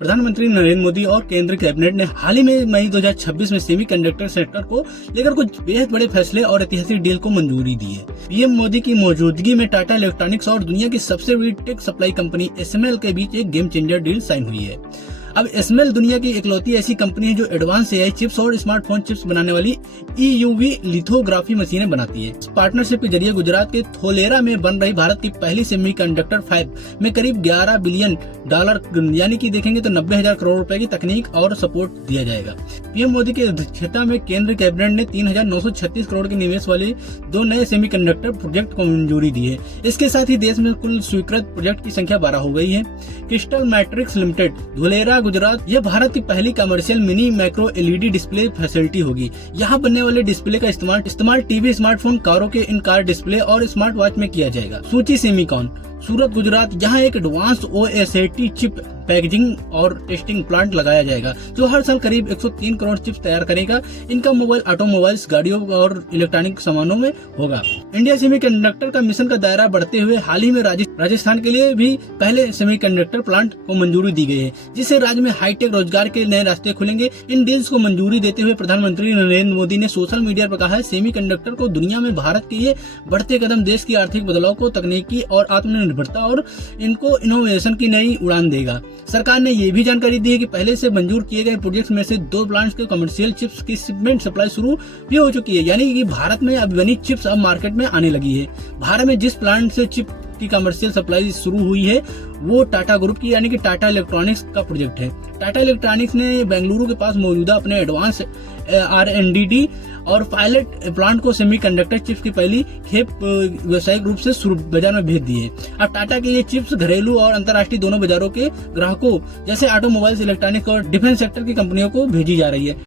प्रधानमंत्री नरेंद्र मोदी और केंद्र कैबिनेट ने हाल ही में मई 2026 में सेमीकंडक्टर सेक्टर को लेकर कुछ बेहद बड़े फैसले और ऐतिहासिक डील को मंजूरी दी है। पीएम मोदी की मौजूदगी में टाटा इलेक्ट्रॉनिक्स और दुनिया की सबसे बड़ी टेक सप्लाई कंपनी एसएमएल के बीच एक गेम चेंजर डील साइन हुई है। अब एसएमएल दुनिया की इकलौती ऐसी कंपनी है जो एडवांस एआई चिप्स और स्मार्टफोन चिप्स बनाने वाली ईयूवी लिथोग्राफी मशीनें बनाती है। इस पार्टनरशिप के जरिए गुजरात के थोलेरा में बन रही भारत की पहली सेमीकंडक्टर फैब में करीब $11 बिलियन यानी कि देखेंगे तो 90,000 करोड़ रुपए की तकनीक और सपोर्ट दिया जाएगा। पीएम मोदी की अध्यक्षता में केंद्र कैबिनेट ने 3,936 करोड़ के निवेश वाले 2 नए सेमीकंडक्टर प्रोजेक्ट को मंजूरी दी है। इसके साथ ही देश में कुल स्वीकृत प्रोजेक्ट की संख्या 12 हो गई है। Crystal matrix limited Dholera Gujarat यह भारत की पहली commercial mini macro LED display facility होगी। यहाँ बनने वाले डिस्प्ले का इस्तेमाल टीवी, स्मार्टफोन, कारों के इन कार डिस्प्ले और स्मार्ट वॉच में किया जाएगा। सूची सेमीकॉन सूरत गुजरात यहाँ एक एडवांस ओएसएटी चिप पैकेजिंग और टेस्टिंग प्लांट लगाया जाएगा जो हर साल करीब 103 करोड़ चिप्स तैयार करेगा। इनका मोबाइल, ऑटोमोबाइल्स, गाड़ियों और इलेक्ट्रॉनिक सामानों में होगा। इंडिया सेमीकंडक्टर का मिशन का दायरा बढ़ते हुए हाल ही में राजस्थान के लिए भी पहले सेमीकंडक्टर प्लांट को मंजूरी दी गई है, जिससे राज्य में हाईटेक रोजगार के नए रास्ते खुलेंगे। इन डील्स को मंजूरी देते हुए प्रधानमंत्री नरेंद्र मोदी ने सोशल मीडिया पर कहा है, सेमीकंडक्टर को दुनिया में भारत के ये बढ़ते कदम देश की आर्थिक बदलाव को, तकनीकी और आत्मनिर्भरता और इनको इनोवेशन की नई उड़ान देगा। सरकार ने ये भी जानकारी दी है कि पहले से मंजूर किए गए प्रोजेक्ट्स में से 2 प्लांट्स के कमर्शियल चिप्स की शिपमेंट सप्लाई शुरू भी हो चुकी है, यानी कि भारत में अब बनी चिप्स अब मार्केट में आने लगी है। भारत में जिस प्लांट से चिप की कमर्शियल सप्लाई शुरू हुई है वो टाटा ग्रुप की यानी कि टाटा इलेक्ट्रॉनिक्स का प्रोजेक्ट है। टाटा इलेक्ट्रॉनिक्स ने बेंगलुरु के पास मौजूदा अपने एडवांस R&D और पायलट प्लांट को सेमीकंडक्टर चिप्स की पहली खेप व्यावसायिक रूप से बाजार में भेज दी है। अब टाटा के ये चिप्स घरेलू और अंतर्राष्ट्रीय दोनों बाजारों के ग्राहकों जैसे ऑटोमोबाइल्स, इलेक्ट्रॉनिक्स और डिफेंस सेक्टर की कंपनियों को भेजी जा रही है।